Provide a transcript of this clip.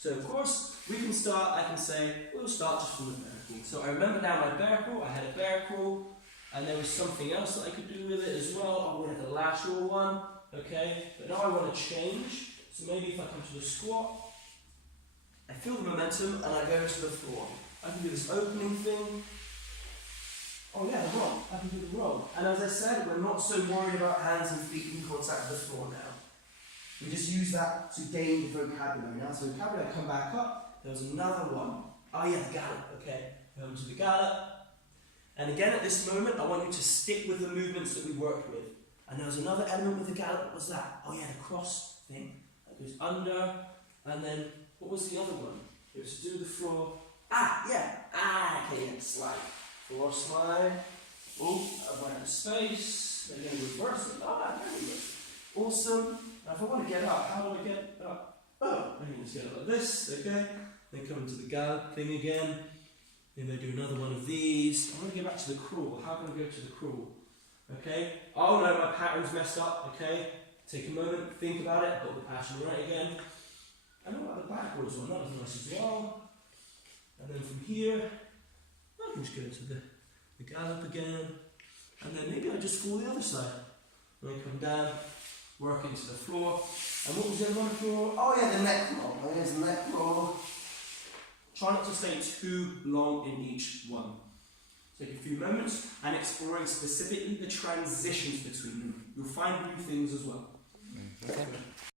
So of course, we can start, I can say, we'll start just from the bear crawl. So I remember now my bear crawl, I had a bear crawl, and there was something else that I could do with it as well. I wanted the lateral one, okay? But now I want to change. So maybe if I come to the squat, I feel the momentum and I go to the floor. I can do this opening thing. Oh yeah, the roll. I can do the roll. And as I said, we're not so worried about hands and feet in contact with the floor now. We just use that to gain the vocabulary. Now, so vocabulary, I come back up. There was another one. Oh yeah, the gallop. Okay, come to the gallop. And again, at this moment, I want you to stick with the movements that we worked with. And there was another element with the gallop. What was that? Oh yeah, the cross thing. That goes under. And then, what was the other one? It was to do the floor. Ah, yeah. Ah, okay, yeah, slide. Floor slide. Oh, I went out of space. Again, reverse it. Ah, there we go. Awesome. Now, if I want to get up, how do I get up? Oh, I can just get up like this, okay? Then come into the gallop thing again. Maybe I do another one of these. I want to get back to the crawl. How can I go to the crawl? Okay? Oh no, my pattern's messed up, okay? Take a moment, think about it, got the pattern right again. I know about the backwards one, that was nice as well. And then from here, I can just go to the gallop again. And then maybe I just fall the other side. And I come down, work into the floor. And what was the other one on the floor? Oh yeah, the neck roll. There's the neck roll. Try not to stay too long in each one. Take a few moments and exploring specifically the transitions between them. You'll find new things as well. Okay.